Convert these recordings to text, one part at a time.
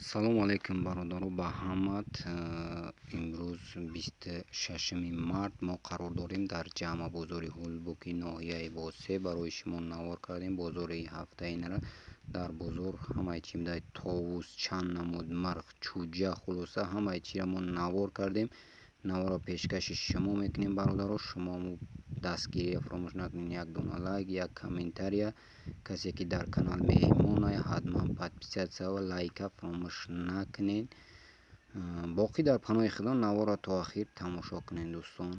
салому алейкум бародару ба ҳамат. имрӯз 26 март мо қарор дорем дар ҷамъа бозори ҳулбуки ноҳияи босе барои шумо навор кардем бозори ҳафтаинара. дар бозор ҳамаи чӣ медаи товус, чанд намуд марғ, чӯҷа, хулоса ҳамаи чиро мо навор кардем. наворро пешкаши шумо мекунем бародаро. шумо дастгирия фаромӯш накунед, як дона лайк, як комментария. касе ки дар канал меҳмон ай ҳатман подписатсия ва лайка фаромӯш накунед. боқӣ дар паноҳи худо наворро то охир тамошо кунед дӯстон.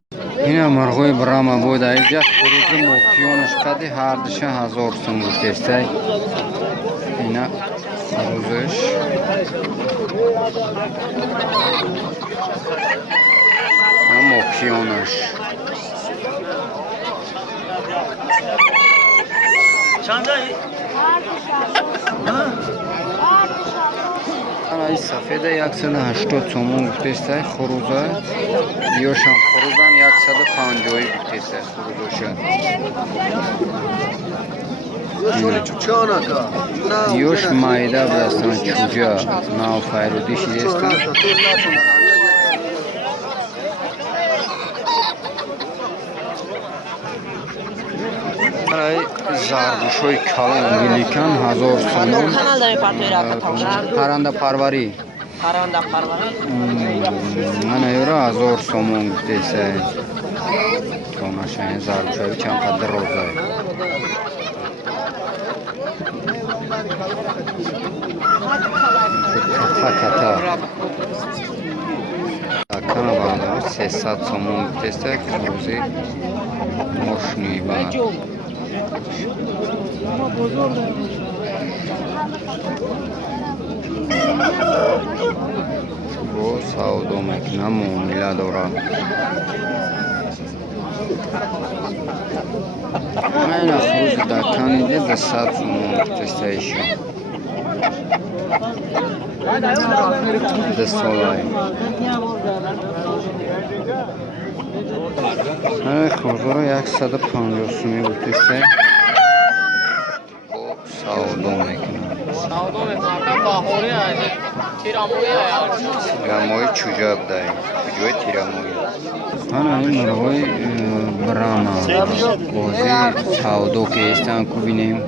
ина марғои брама буд айҷа хурӯзи муқёнаш қади ҳардуша 1000 сум гуфтестай. ина хурӯзаш муқёнаш ай сафеда 180 сомон гуфтестай хурӯза ёшам хурӯзан 150 гуфтестай хурӯзоша ёш майда будастан чӯҷа нав файруди шидестан. заргушои калон великан 1000 сомон. парранда парварӣ мана ёра 1000 сомон гуфтесай. тонашани заргушои чанд қадр розай. ката акана бародаро 300 сомон гуфтесай. хурӯзи мошини ба бо савдо мекунам муомила дора. айна хурӯзи даканиде 200 сомон гуфтестаиша дастолай. хурӯзро 150 сумӣ гуфтестай. бо савдо мекунам. тирамои чӯҷа будай чӯҷаи тирамои. ана ин марғои брама бози савдо ки ҳестан ку бинем.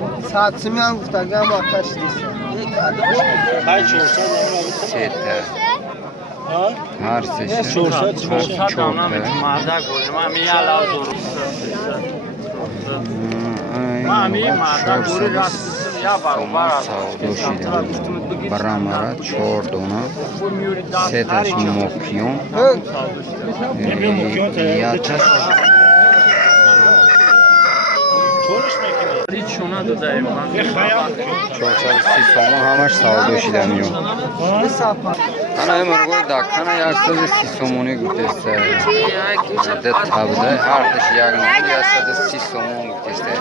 сета ҳар сеша савдо шида брамара 4 дона сеташ мокиён яташ 430 сомон ҳамаш савдо шида миёд. ана марғои дакана 130 сомонӣ гуфтестай. да табда ҳардаш як намуд 130 сомон гуфтестай.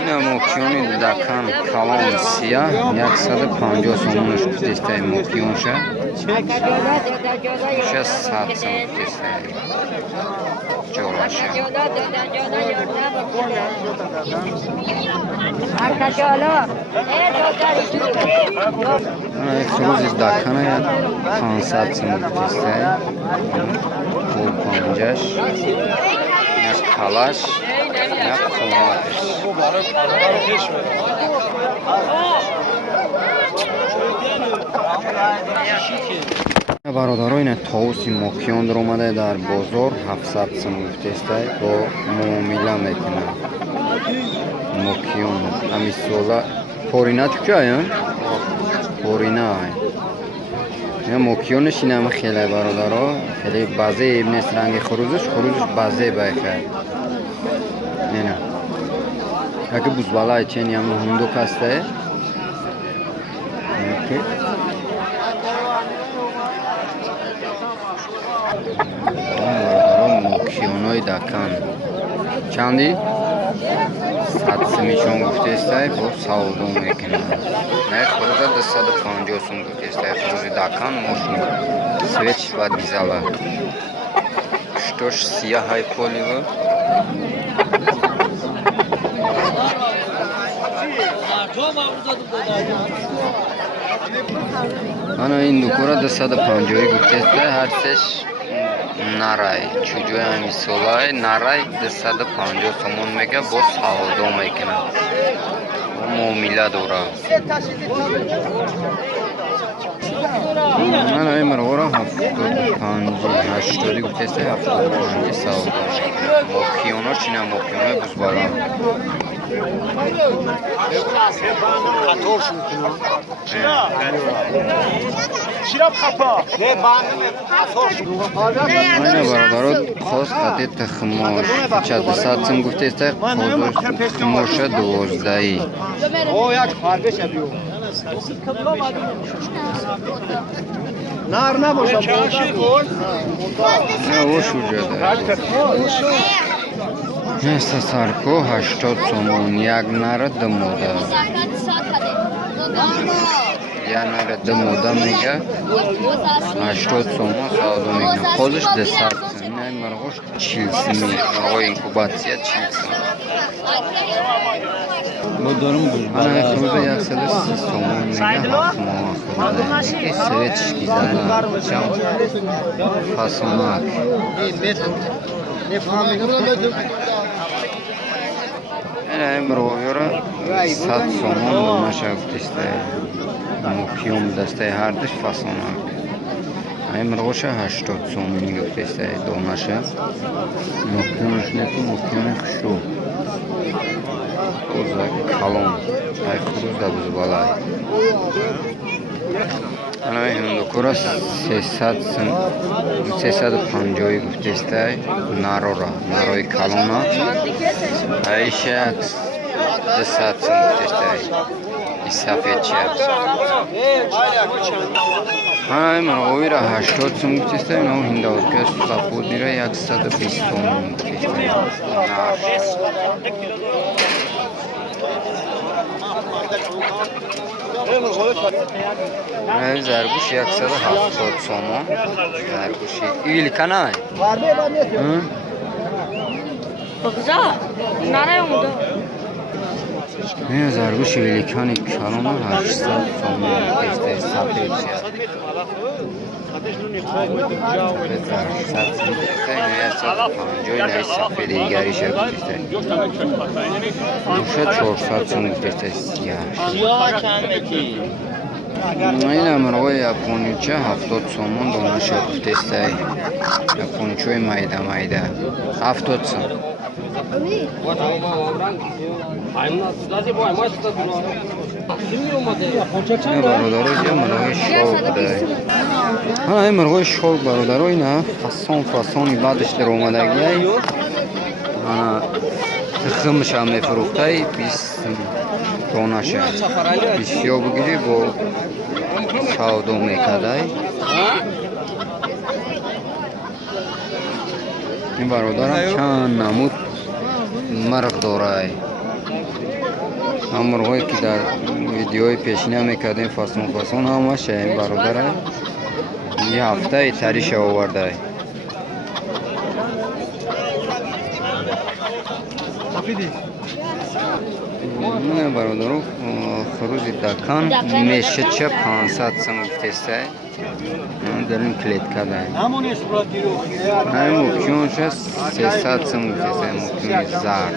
ина мокиёни дакан калон сия 150 сомонаш гуфтестай. мокиёнша ша 100 сом гуфтестай. ҷолаша хурӯзи дакана 500 сом гуфтестай. бо панҷаш ина калаш ина қоматаш. бародаро ина товуси мокиён даромадай дар бозор 700 сом гуфтестай. бо муомила мекунам. мокиён амисола порина чӯчаям порина ина мокиёнаш инам хеле бародаро хеле базеб нест. ранги хурӯзаш базеб айхай. ина яки бузбалай чени ам ҳундук ҳастай. мокиёнои дакан чанди 100 сумишон гуфтестай. бо савдо мекунам. не хурӯза 250 сум гуфтестай. хурӯзи дакан мошини свеч ва дизела штош сияҳай поливо انا این دکورا 250 گفته است هر سش نرای چجوری همی سولای نرای 250 تومان میگه با سودا میکنه و معامله داره من این مرغورا 75 80 گفته است 75 سودا میکنه موکیونا چینه موکیونا بزبالا اینه برادرات خواست قطع تخماش 400 سم گفته است تخماش 12 نار نباشه نه او شجاده هسته سرکو 80 سومون یک نره دموده یک نره دموده میگه 80 سومون سودا میگه خودش 200 سم نه مرغوش 40 سمی مرغو اینکوباتسیا 40 سم من خروز 130 سومون میگه 7 ماه خروزه سویتشکی زنه چم فاسوناک این مرغوی را 100 سومون دونه شکسته موکیوم دسته هر دش فاسوناک این مرغوش 80 سومونی گفته دونه شد موکیومش نکن موکیوم خشو خروز کلون ای خروز دا بز بالای انا این دکورا 350 گفته است ناروی کلونا ایش 200 سم گفته است این سفید چه این مرغوی را 80 سم گفته است اینو هندوکش سفودی را 120 سم گفته است این زرگوش 170 سومون زرگوشی ایل کنای بگذار نره اومده این زرگوش ویلیکانی کلون 800 سومون گفته سفید سفید دیگری شد دوشه 400 سوم گفته سیاه این مرغوی یپونیچه 70 سومون دونه شد گفته است یپونیچوی مایده 70 سوم برادرای یه مرغوی شوق داره این مرغوی شوق برادرای نه فاسونی بعدش در اومدگی تخمش هم میفروخته 20 دونه شد 20 بگیری با سودا میکرده این برادرم چند نمود مرغ داره هم مرغایی که در ویدیوی پیشینه میکردیم فاسون همش این برادر یه هفته تریش آورده این برادرو خروز دکان میشه چه 500 سم گفته است داریم کلید کرده این موکیونش 300 سم گفته است موکیون زرد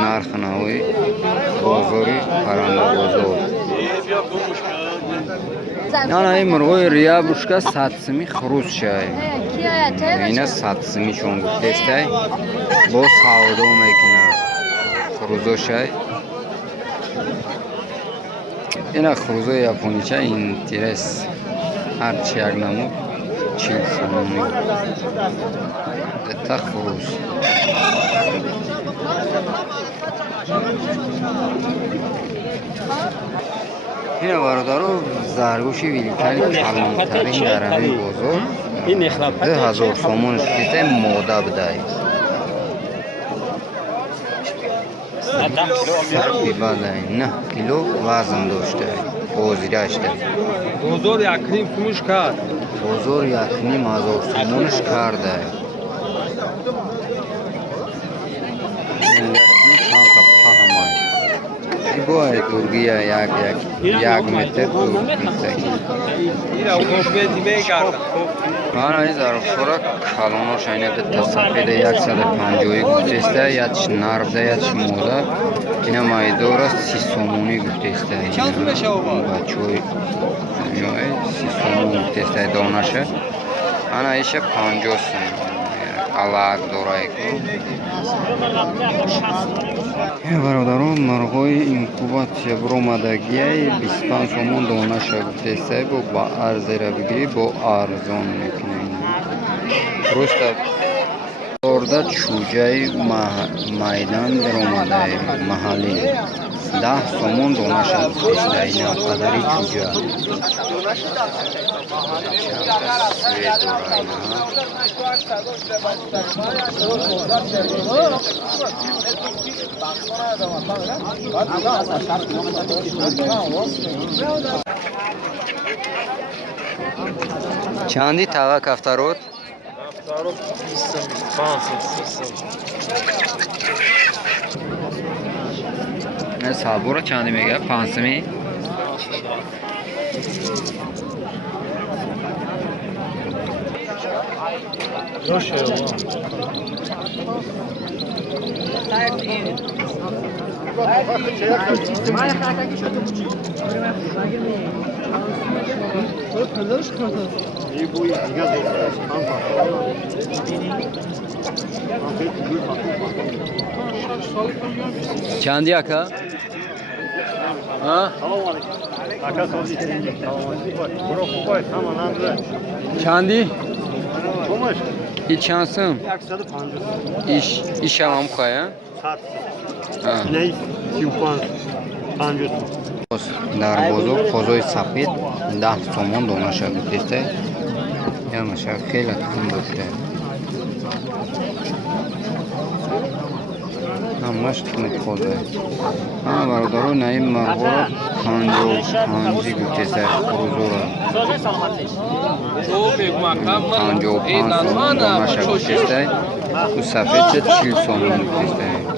نرخ نوی بازاری پرنده بازار نه این مرغوی ریا بوشکه 100 سمی خروز شد اینه 100 سمی شون گفته است با سودا میکنه خروزو شد اینه خروزو یپونیچه این تیرس هر چی یک نمود 40 سومونی دتا خروز این برادرو زرگوشی ویلیکانی کلانترین در همین بازار 2000 سومونش کیسه ماده بدهی سر بی بعد 9 کیلو وزن داشته بازگشته بازار یکنیم سومش کرد بازار 1,500 سومونش کرده باید دورگی یک متر دور میشه این خوش میتی کرده من این ظرف خورا کلانش اینه به تصفیه 150 گفته یادش نرده یادش موده اینا مایدورا 30 سومونی گفته چند سومه شما بچوی 30 سومون گفته دانشه انا ایشه 50 سومون علاق دورایی کن برادران مرغای اینکوباتیا برآمدگی 25 سومون دانشه گفته است با ارز را بگیری با ارزان میکنیم درست دارده چوجه میدان برآمده محلی 10 سومون دانشه گفته است این قدری چوجه چندی تاغا کفتارود؟ کفتارود 20 صابورا چندی میگه؟ 500 چندی اکا؟ چندی؟ هیچ چانسم؟ 150 iş alam kaya? Ne? 50 در بازار قوزای سفید 10 سومون دانشه گفته یعنی خیلی کم گفته همش تون قوزه برادران نیم مرغا 55 گفته است قوزورا 55 سومون دانشه گفته است و سفید 40 سومون گفته است